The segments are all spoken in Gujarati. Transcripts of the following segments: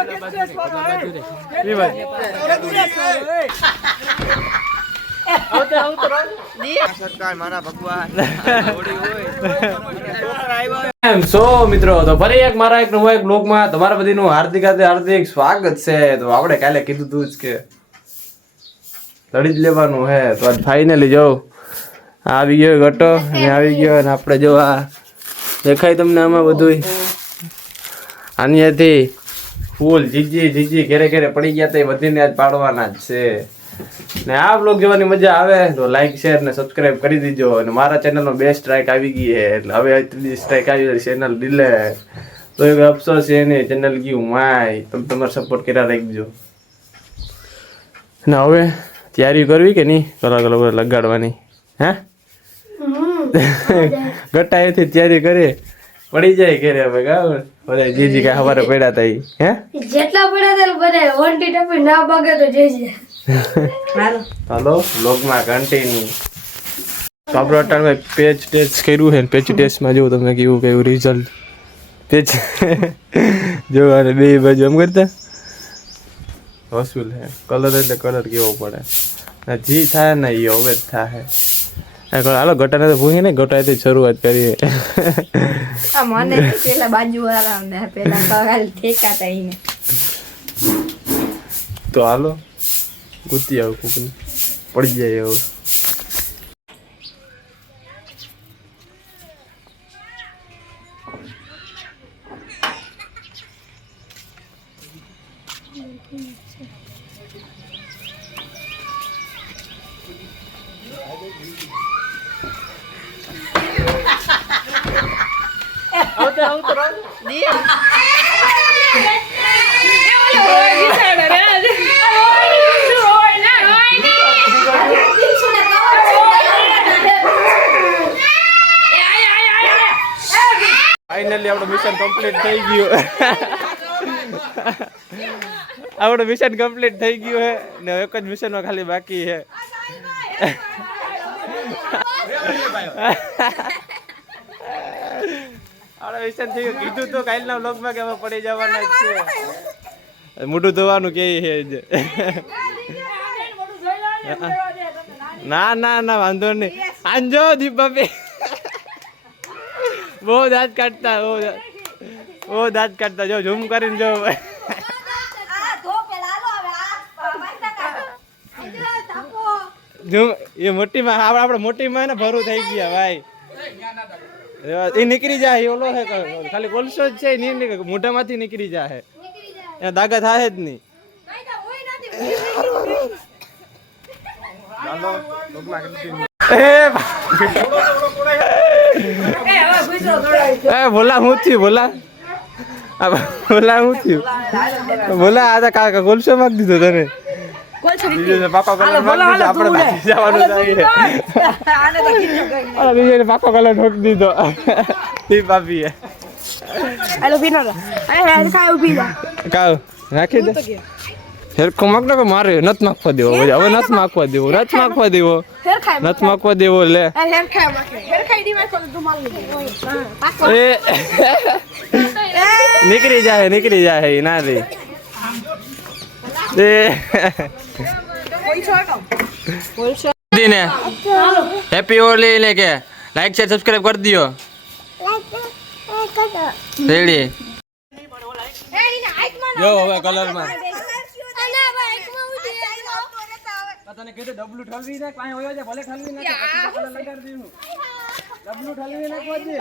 મિત્રો તો ફરી એક મારા એક નવા એક બ્લોગમાં તમારા બધીનું હાર્દિક હાર્દિક સ્વાગત છે. તો આપણે કાલે કીધું તું જ કે લડી જ લેવાનું હે, તો આજ ફાઇનલી જો આવી ગયો ગટો અને આવી ગયો અને આપણે જો આ દેખાય તમને આમાં બધું આનિયાથી ફૂલ જીજી ઘેરે ઘેરે પડી ગયા તો બધીને આજ પાડવાના જ છે. ને આ બ્લોગ જોવાની મજા આવે તો લાઈક શેર ને સબસ્ક્રાઇબ કરી દીજો. અને મારા ચેનલમાં 2 સ્ટ્રાઇક આવી ગઈ છે, એટલે હવે 3 સ્ટ્રાઇક આવી ચેનલ ડિલેટ. તો એક અફસોસ છે ને ચેનલ ગયું માય, તમે તમારો સપોર્ટ કર્યા રાખજો. ને હવે તૈયારી કરવી કે નહીં કલર લગાડવાની? હે ગટાએથી તૈયારી કરી પડી જાય ઘરે હવે ગાવ બધા જીજી કા હવારે પડ્યા તા હે જેટલા પડ્યા તા બધા વંટી ટપી ના ભાગે તો જીજી. હાલો વ્લોગમાં કન્ટિન્યુ. તો આપણે અટાણે પેજ ટેસ્ટ કર્યું છે ને પેજ ટેસ્ટમાં જો તમે કેવું રિઝલ્ટ પેજ જો અને બે બાજુ એમ કરતા વસૂલ હે. કલર એટલે કલર કેવો પડે જી થાય ને એ હવે જ થાય. હાલો ગટાને તો ભૂહી ને ગટાથી શરૂઆત કરીએ. મને પેલા બાજુ વાળા પેલા પગાલ ઠેકાતા ઈને તો હાલો ગુતી આવ કુકને પડી જાય હવે. ફાઇનલી આપણું મિશન કમ્પ્લીટ થઈ ગયું. આપણું મિશન કમ્પ્લીટ થઈ ગયું હે ને એક જ મિશનમાં ખાલી બાકી છે. આપણે મિશન થઈ ગયું. કીધું તો કાલના વ્લોગમાં કે અમે પડી જવાના જ છે. મોઢું ધોવાનું કે છે જ. ના વાંધો નહીં. આંજો દીપાબે બહુ દાંત કાઢતા જો ઝૂમ કરીને જો. એ મોટી માં આપણે મોટી માં ને ભરું થઈ ગયા ભાઈ. એ નીકળી જાય ઓલો છે ખાલી કોલસો જ છે મોઢામાંથી નીકળી જાય એના દાગા થાય જ નહીં. બોલા હું થયું બોલા આ કાકા કોલસો માગ દીધો તને પાપા કલર આપણે જવાનું બીજો પાપા કલર ઠોકી દીધો ભાભી કાવ રાખી દે. હેરખો માગ ને મારે નથી માખવા દેવો હવે નથી માખવા દેવો લે નીકળી જાય ના રે હેપી હોલી ને કે લાઈક શેર સબસ્ક્રાઇબ કરી દિયો રેડી જો હવે કલર માં તને કીધું ડબલું ઠલવી નાખ પાણી હોયો છે ભલે ઠલવી નાખ કલર લગાડી દીધું ડબલું ઠલવી નાખવા દે.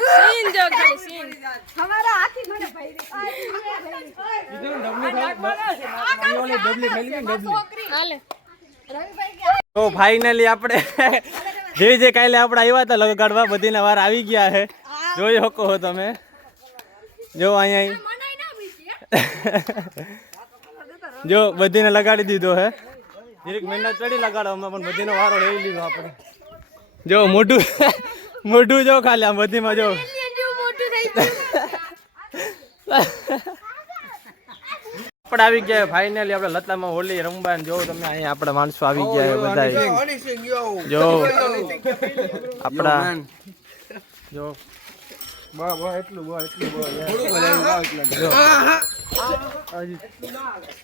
सीन जो खाली सीन हमारा हाथी મને ભાઈ તો ફાઇનલી આપણે જે કાલે આપણે આવ્યા હતા લગાડવા બધીને વાર આવી ગયા છે. જોઈ શકો છો તમે જો અહીંયા જો બધીને લગાડી દીધો હે. જીરીક મહેનત ચડી લગાડવામાં પણ બધીનો વારો લઈ લીધો આપણે. જો મોઢું જો ખાલી આમ બધીમાં જો આપણે આવી ગયા ફાઇનલી આપણે લતામાં હોલી રમવા જો તમે અહીંયા આપણા માણસો આવી ગયા બધા જો આપણા જો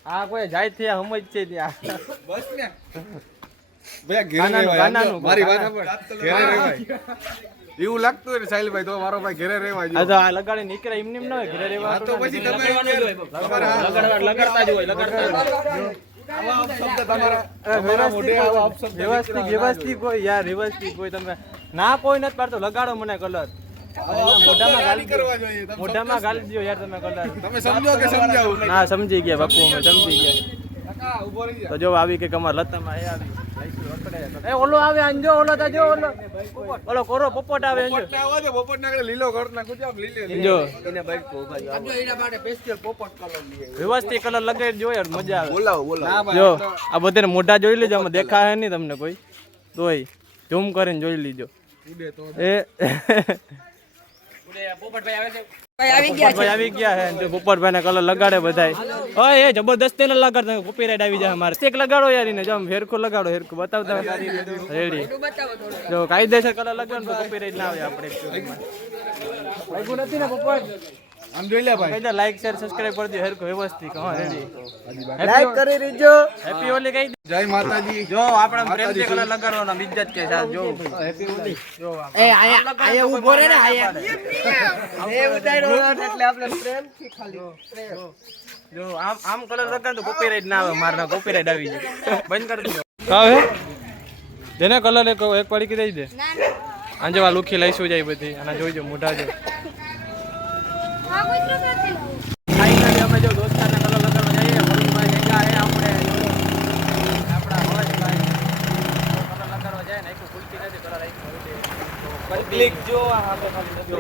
આ કોઈ જાય છે સમજ છે ત્યાં એવું લાગતું હોય ને સાહિલભાઈ તો મારો ભાઈ ઘરે રહેવા આ તો આ લગાડી નીકળે એમને એમ ના હોય ઘરે રહેવા તો પછી તમે લગાડતા જ હોય વ્યવસ્થિત કોઈ યાર વ્યવસ્થિત કોઈ તમે ના કોઈ નથી પાડતો લગાડો મને કલર મોઢામાં ગાલી દો યાર તમે કલર તમે સમજો કે સમજાવું ના સમજી ગયા બાપુ અમે સમજી ગયા તો જો આવી કે કમર લતામાં એ આવી એ ઓલો આવે અંજો ઓલો તા જો ઓલો કોરો પોપટ આવે અંજો પોપટ નાખે લીલો કર નાખું આપ લીલે જો એને બાઈક કો ભાઈ આપજો એના માટે સ્પેશિયલ પોપટ કલર લીએ વ્યવસ્થિત કલર લગાડી જો યાર મજા આવે બોલાવો જો આ બધાને મોઢા જોઈ લેજો આમાં દેખાય નહીં તમને કોઈ તોય ઝૂમ કરીને જોઈ લીજો એ પોપટભાઈ આવી ગયા છે જો પોપટભાઈ ના કલર લગાડે બધાય ઓય એ જબરદસ્તી ને લગાડતા કોપીરાઈટ આવી જાય અમારે એક લગાડો યાર એને જો આમ હેરખું લગાડો હેરખું બતાવતા રેડી જો કાયદેસર કલર લગાડો તો કોપીરાઈટ ના આવે આપણે લાગ્યું નથી ને પોપટ આમ જોઈ લે ભાઈ કઈ લાઈક શેર સબસ્ક્રાઇબ કરી દો હેરખું વ્યવસ્થિત હા રેડી લાઈક કરી દેજો હેપી હોલી કહી દે જય માતાજી જો આપણે પ્રેમથી કલર લગાડવાનો બીજત કે સાથ જો હેપી હોલી જો એ આયા ઊભો રે ને આયા એ ઉતાર્યો એટલે આપણે પ્રેમથી ખાલી જો આમ કલર લગાડ તો કોપીરાઈટ ના આવે મારના કોપીરાઈટ આવી જાય બંધ કરી દો કાવે જેને કલર એક પડી કે દઈ દે આંજે વા લુખી લઈશું જાય બધી અને જોઈજો મોઢા જો ફાઈનલી અમે જો દોસ્તારના કલર લગાડવા જઈએ વરુણભાઈ હેગા હે આપણે આપણા હર્ષભાઈ કલર લગાડવા જાય ને એક ફૂલતી નથી કલર આઈ ક્લિક જો આપણે ખાલી જો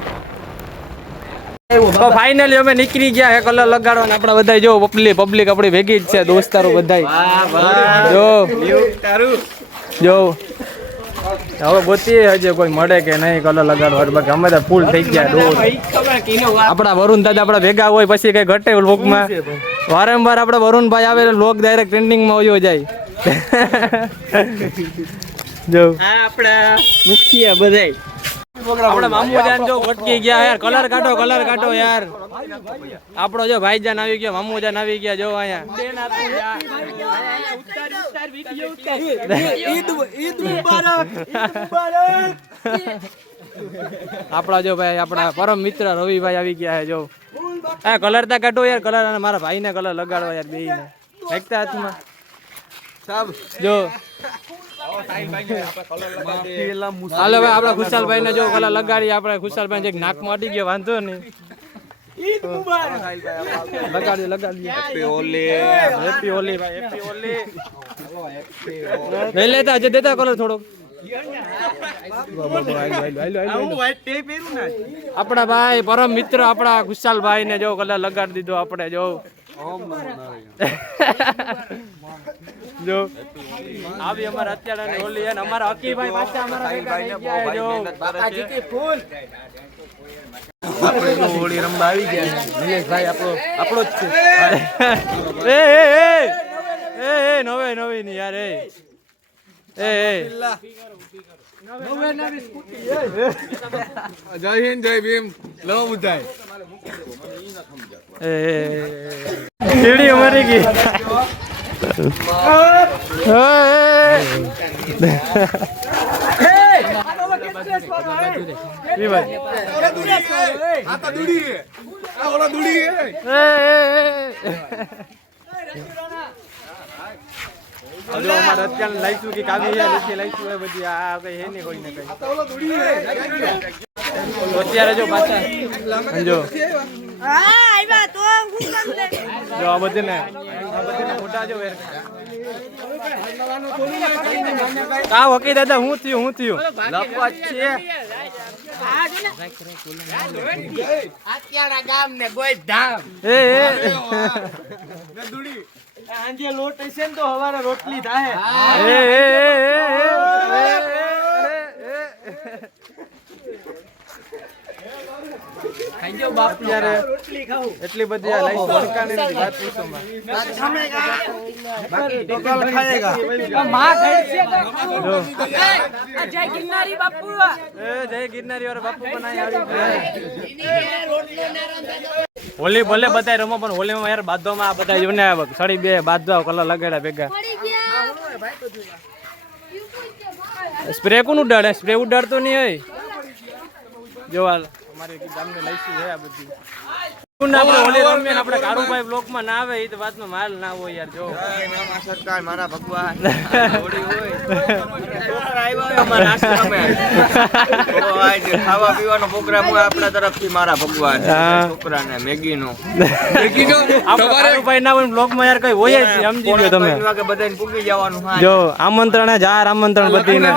તો ફાઇનલી અમે નીકળી ગયા હે કલર લગાડવા આપણા બધા જો પબ્લિક આપણી ભેગી જ છે દોસ્તારો બધા જો જો હવે ગોતી હજે કોઈ મળે કે નહીં કલર લગાડવા બાકી અમે તો ફૂલ થઈ ગયા આપણા વરુણ દાદા આપણા ભેગા હોય પછી કઈ ઘટે લોકમાં વારંવાર આપણા વરુણભાઈ આવે લોક ડાયરેક્ટ ટ્રેન્ડિંગમાં વયો જાય જો આપણા મુખિયા બધાય આપણા મામુજાન જો ગટકી ગયા યાર કલર કાઢો યાર આપણો જો ભાઈજાન આવી ગયો મામુજાન આવી ગયા જો અહીંયા આપણા જો ભાઈ આપણા પરમ મિત્ર રવિભાઈ આવી ગયા છે જો હા કલર તા કાઢો યાર કલર અને મારા ભાઈને કલર લગાડવા યાર બેયને એકતા હાથમાં જો હાલો ભાઈ આપડા ખુશાલભાઈ ને જો કલર લગાડી આપણે ખુશાલભાઈ એક નાકમાં અડી ગયો વાંધો નહીં લગાડી હેપી હોલી ભાઈ હેપી હોલી લઈ લેતા હજે દેતા કલર થોડોક આપડા ભાઈ પરમ મિત્ર આપડા ખુશાલભાઈ ને જો કલર લગાડી દીધો આપણે જો જો આવી અમારા અત્યારે હોલી અને અમારા હકીભાઈ પાછા અમારા ભેગા થઈ ગયા જો કાકાજી ફૂલ આપણે જો હોળી રમવા આવી ગયા નિલેશભાઈ આપણો જ છે એ નવે ની યાર એ જય હિન્દ જય ભીમ લવ બુધાય સીડી મરી ગઈ લાઈશું કે કાવી લાઈશું બધી આ કઈ હે નહીં કોઈ ને કઈ અત્યારે જો પાછા જો જો આ બધે ને મોટા જો કા વકી દાદા હું થયું લપત છે અત્યારના ગામ ને ગોઈ ધામ એ આંજે લોટ હશે ને તો હવારે રોટલી થાય અત્યારે એટલી બધી આ લાઈફ સરકારની નથી વાત પૂછોમાં. જો. જય ગિરનારી બાપુ એ જય ગિરનારી વાળા બાપુ પણ અહીંયા આવી ગયા. હોલી ભલે બધાય રમો પણ હોલીમાં યાર બાંધવામાં આ બધા જોને સડી બે બાંધવા કલર લગાડ્યા ભેગા. સ્પ્રે કોણ ઉડાડે? સ્પ્રે ઉડાડતો નહીં હોય. જો હાલ અમારી ગામની લઈશું છે આ બધી. આપણે હોલી રમીએ ને આપણે કારુભાઈ બ્લોકમાં ના આવે એ તો વાતમાં માલ ના હોય યાર. જો સરકાર મારા ભગવાન હોળી હોય છોકરા આવ્યા હોય અમારા આશ્રમે તો આજે ખાવા પીવાનો પ્રોગ્રામ હોય આપણા તરફથી મારા ભગવાન છોકરાને મેગીનો કારુભાઈ ના હોય બ્લોકમાં યાર કઈ હોય જ નહીં. સમજી ગયો તમે. 3 વાગે બધાને પૂગી જવાનું. જો આમંત્રણ હે જાહેર આમંત્રણ બધીને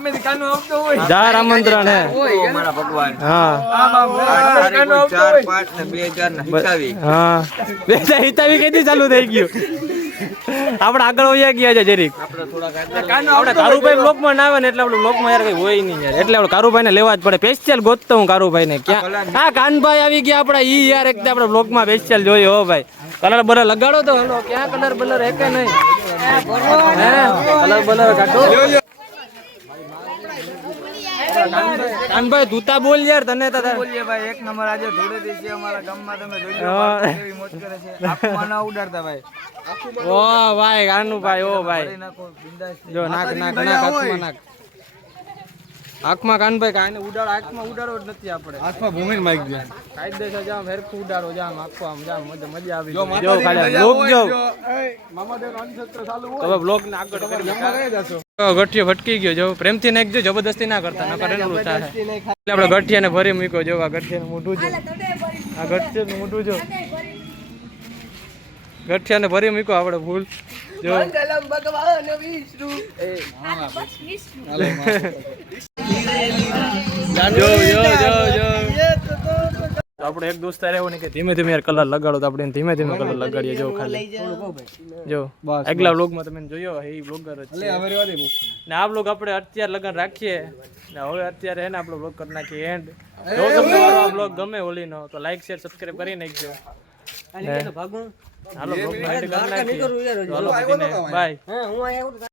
અમે કાનો આવતો હોય જાહેર આમંત્રણ હે મારા ભગવાન. હા 4 5 ને 2000 ને હિસાબી. હા 2000 હિતાવી કઈથી ચાલુ થઈ ગયું? આપણે આગળ વયા ગયા છે જરીક. આપણે કારુભાઈ બ્લોકમાં ના આવે ને એટલે આપણે બ્લોકમાં યાર કઈ હોય નહીં યાર. એટલે આપણે કારુભાઈને લેવા જ પડે. સ્પેશિયલ ગોતતો હું કારુભાઈને. ક્યાં હા કાનભાઈ આવી ગયા આપડા. ઈ યાર એક આપણે બ્લોકમાં સ્પેશિયલ જોયો હો ભાઈ. કલર બલર લગાડો તો હલો. ક્યાં કલર બલર હે કે નહીં? હે કલર બલર કાઢો. કાનભાઈ તું તા બોલ યાર. તને તો બોલીએ ભાઈ એક નંબર આજે ધૂળેટી છે અમારા ગામમાં. તમે જોઈ લો કેવી મોજ કરે છે. આંખમાં ના ઉડાડતા ભાઈ. ઓ ભાઈ કાનુભાઈ ઓ ભાઈ નાખો બિંદાસ. જો નાક નાક નાક આંખમાં નાક. આંખમાં કાનભાઈ કાઈને ઉડાડ. આંખમાં ઉડાડો જ નથી આપણે. આંખમાં ભૂમિને માઈક દે. કાયદેસર જામ હેરખું ઉડાડો જામ આખો આમ જામ મજા આવી. જો ખાલી બ્લોક જો મામાદેવ અન્નક્ષેત્ર ચાલુ હોય. હવે બ્લોક ને આગળ કરી ગઠિયો ભટકી ગયો. જો પ્રેમથી નાખજો, જબરદસ્તી ના કરતા નકર એનું થાય. એટલે આપણે ગઠિયાને ભરી મૂક્યો. જો આ ગઠિયાનું મોઢું જો. આ ગઠિયાનું મોઢું જો. ગઠિયાને ભરી મૂક્યો આપણે ફૂલ. જો ભગવાન વિષ્ણુ જો જો જો જો આપણે એક દોસ્તાર એવો ને કે ધીમે ધીમે યાર કલર લગાડો તો આપણે ધીમે ધીમે કલર લગાડીએ. જો ખાલી જો આગલા વ્લોગમાં તમે જોયો એ બ્લોગર જ છે. ને આ બ્લોગ આપણે અત્યારે લગન રાખીએ ને હવે અત્યારે હે ને આપણો બ્લોગ કરી નાખીએ એન્ડ. જો તમને મારો આ બ્લોગ ગમે હોલીનો તો લાઈક શેર સબસ્ક્રાઇબ કરી નાખજો. હાલો બ્લોગ એન્ડ કરી નાખીએ. હાલો બાય.